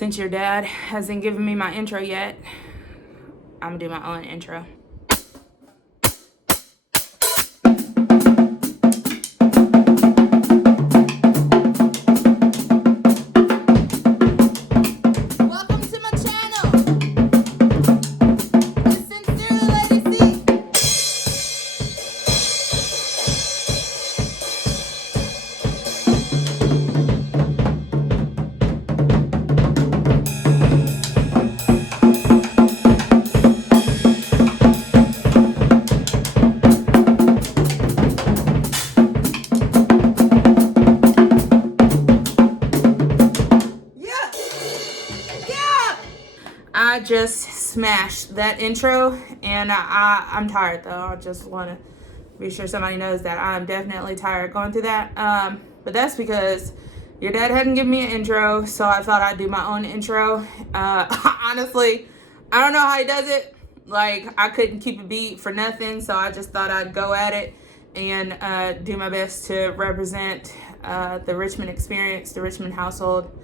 Since your dad hasn't given me my intro yet, I'm gonna do my own intro. Welcome to my channel. It's Sincerely Lady C. I just smashed that intro, and I'm tired though. I just want to be sure somebody knows that I'm definitely tired going through that. But that's because your dad hadn't given me an intro, so I thought I'd do my own intro. Honestly, I don't know how he does it. Like, I couldn't keep a beat for nothing, so I just thought I'd go at it and do my best to represent the Richmond experience, the Richmond household.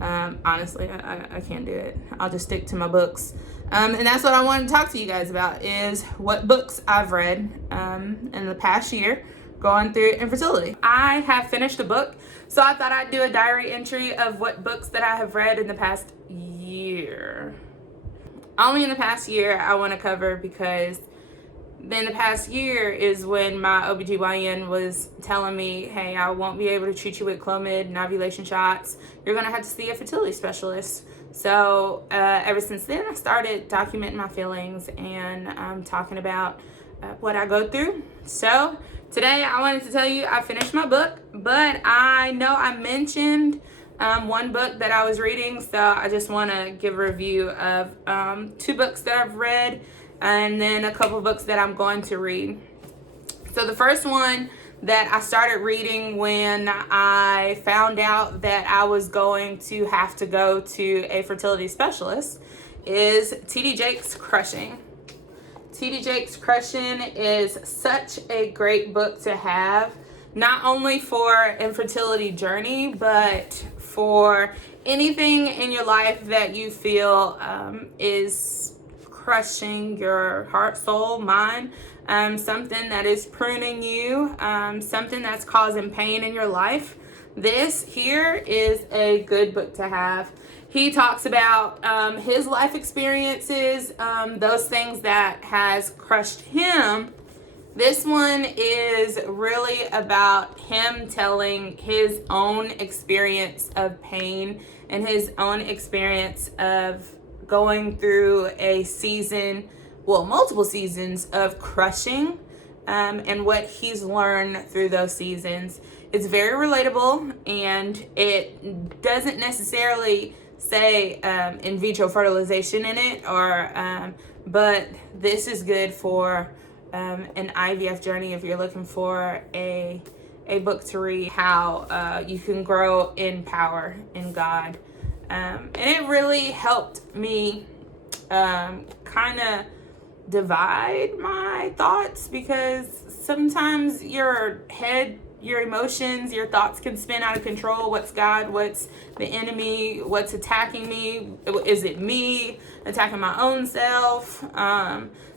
Honestly, I can't do it. I'll just stick to my books. And that's what I wanted to talk to you guys about, is what books I've read in the past year going through infertility. I have finished a book, so I thought I'd do a diary entry of what books that I have read in the past year. Only in the past year I want to cover, because in the past year is when my OBGYN was telling me, hey, I won't be able to treat you with Clomid and ovulation shots. You're going to have to see a fertility specialist. So ever since then, I started documenting my feelings and talking about what I go through. So today I wanted to tell you I finished my book, but I know I mentioned one book that I was reading. So I just want to give a review of two books that I've read, and then a couple books that I'm going to read. So the first one that I started reading when I found out that I was going to have to go to a fertility specialist is T.D. Jakes' Crushing. T.D. Jakes' Crushing is such a great book to have, not only for infertility journey, but for anything in your life that you feel is crushing your heart, soul, mind, something that is pruning you, something that's causing pain in your life. This here is a good book to have. He talks about his life experiences, those things that has crushed him. This one is really about him telling his own experience of pain and his own experience of going through a season, well, multiple seasons of crushing, and what he's learned through those seasons. It's very relatable, and it doesn't necessarily say in vitro fertilization in it, or but this is good for an IVF journey if you're looking for a book to read, how you can grow in power in God. And it really helped me kind of divide my thoughts, because sometimes your head, your emotions, your thoughts can spin out of control. What's God? What's the enemy? What's attacking me? Is it me attacking my own self?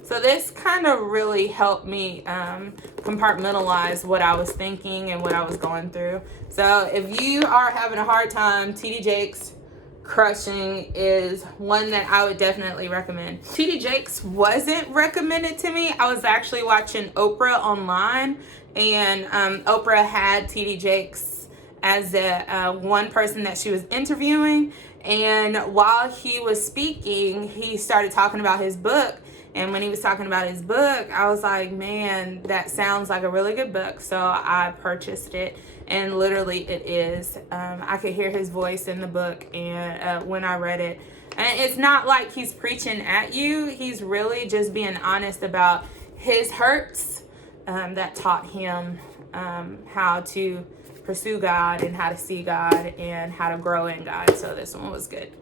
So this kind of really helped me compartmentalize what I was thinking and what I was going through. So if you are having a hard time, T.D. Jakes' Crushing is one that I would definitely recommend. T.D. Jakes wasn't recommended to me. I was actually watching Oprah online, and Oprah had T.D. Jakes as the one person that she was interviewing. And while he was speaking, he started talking about his book. And when he was talking about his book, I was like, man, that sounds like a really good book. So I purchased it, and literally it is. I could hear his voice in the book, and when I read it. And it's not like he's preaching at you. He's really just being honest about his hurts that taught him how to pursue God and how to see God and how to grow in God. So this one was good.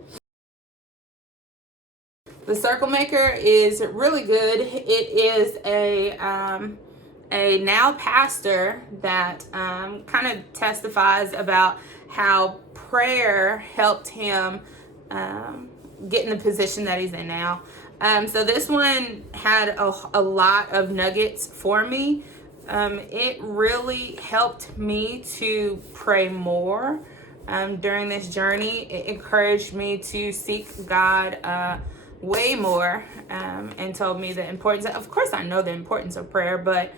The Circle Maker is really good. It is a now pastor that kind of testifies about how prayer helped him get in the position that he's in now. So this one had a lot of nuggets for me. It really helped me to pray more during this journey. It encouraged me to seek God way more, and told me the importance. Of course, I know the importance of prayer, but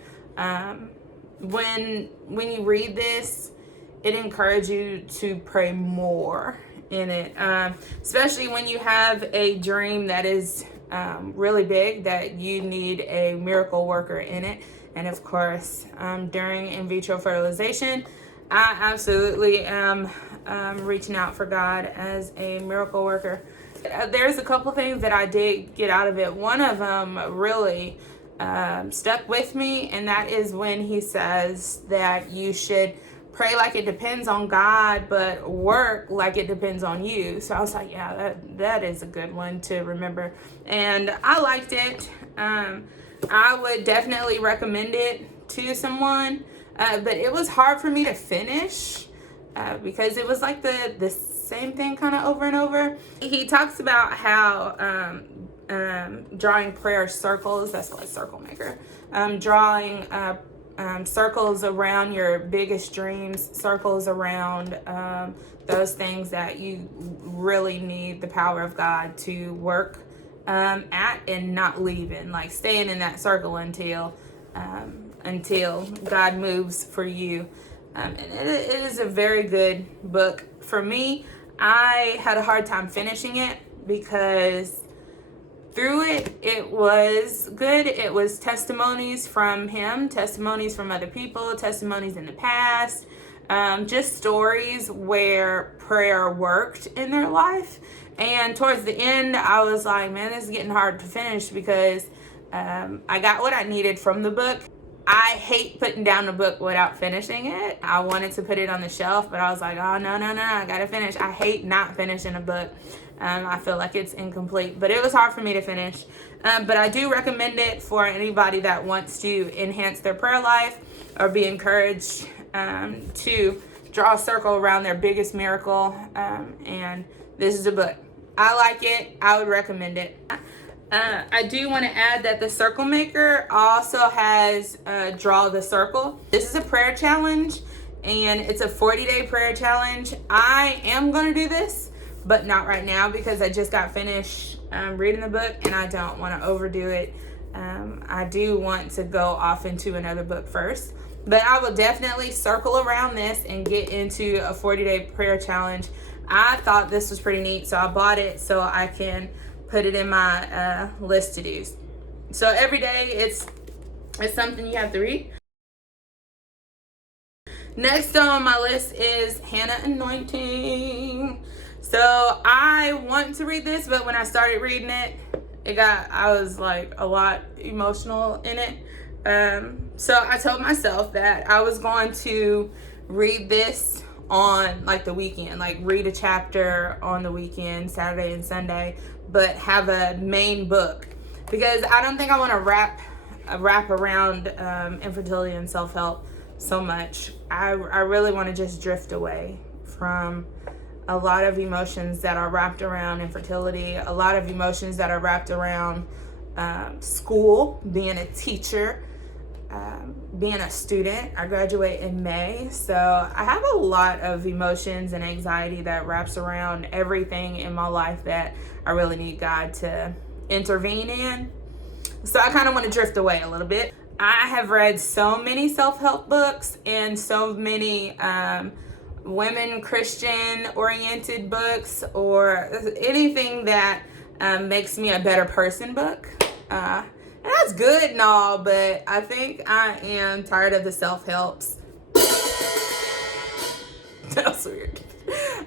when you read this, it encourages you to pray more in it, especially when you have a dream that is really big, that you need a miracle worker in it. And of course, during in vitro fertilization, I absolutely am reaching out for God as a miracle worker. There's a couple things that I did get out of it. One of them really stuck with me, and that is when he says that you should pray like it depends on God, but work like it depends on you. So I was like, yeah, that is a good one to remember. And I liked it. I would definitely recommend it to someone, but it was hard for me to finish because it was like the same thing kind of over and over. He talks about how drawing prayer circles, that's what circle maker, drawing circles around your biggest dreams, circles around those things that you really need the power of God to work at and not leaving, like staying in that circle until God moves for you. And it is a very good book. For me, I had a hard time finishing it because through it, it was good. It was testimonies from him, testimonies from other people, testimonies in the past, just stories where prayer worked in their life. And towards the end, I was like, man, this is getting hard to finish because I got what I needed from the book. I hate putting down the book without finishing it. I wanted to put it on the shelf, but I was like, oh, no, I gotta finish. I hate not finishing a book. I feel like it's incomplete, but it was hard for me to finish. But I do recommend it for anybody that wants to enhance their prayer life or be encouraged to draw a circle around their biggest miracle. And this is a book. I like it. I would recommend it. I do want to add that the Circle Maker also has Draw the Circle. This is a prayer challenge, and it's a 40-day prayer challenge. I am going to do this, but not right now because I just got finished reading the book, and I don't want to overdo it. I do want to go off into another book first, but I will definitely circle around this and get into a 40-day prayer challenge. I thought this was pretty neat, so I bought it so I can put it in my list to do. So every day it's something you have to read. Next on my list is Hannah Anointing. So I want to read this, but when I started reading it, I was like a lot emotional in it. So I told myself that I was going to read this on like the weekend, like read a chapter on the weekend, Saturday and Sunday, but have a main book, because I don't think I want to wrap around infertility and self-help so much. I really want to just drift away from a lot of emotions that are wrapped around infertility, a lot of emotions that are wrapped around school, being a teacher, being a student. I graduate in May, so I have a lot of emotions and anxiety that wraps around everything in my life that I really need God to intervene in. So I kind of want to drift away a little bit. I have read so many self-help books and so many women Christian oriented books, or anything that makes me a better person book. And that's good and all, but I think I am tired of the self-helps. That's weird.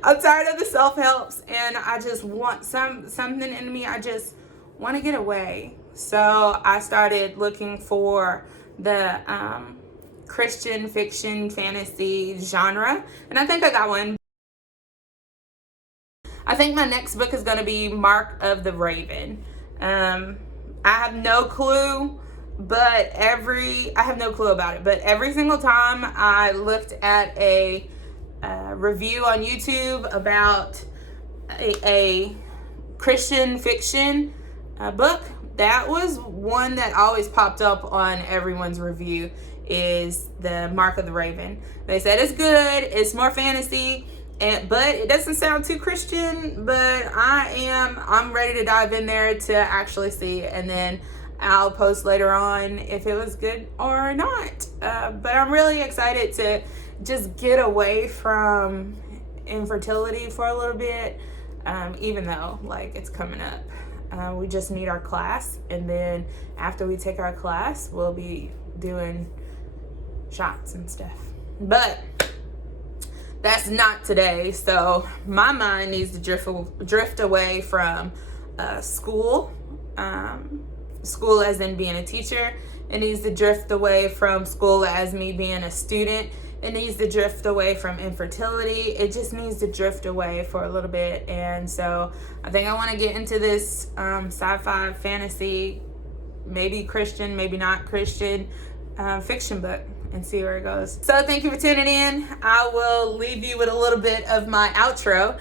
I'm tired of the self-helps, and I just want something in me. I just want to get away. So I started looking for the Christian fiction fantasy genre, and I think I got one. I think my next book is going to be Mark of the Raven. I have no clue, but I have no clue about it. But every single time I looked at a review on YouTube about a Christian fiction book. That was one that always popped up on everyone's review, is The Mark of the Raven. They said it's good, it's more fantasy, but it doesn't sound too Christian, but I'm ready to dive in there to actually see, and then I'll post later on if it was good or not. But I'm really excited to just get away from infertility for a little bit, even though like it's coming up. We just need our class, and then after we take our class, we'll be doing shots and stuff. But that's not today, so my mind needs to drift away from school. School as in being a teacher. It needs to drift away from school as me being a student. It needs to drift away from infertility. It just needs to drift away for a little bit. And so I think I want to get into this sci-fi, fantasy, maybe Christian, maybe not Christian fiction book and see where it goes. So thank you for tuning in. I will leave you with a little bit of my outro.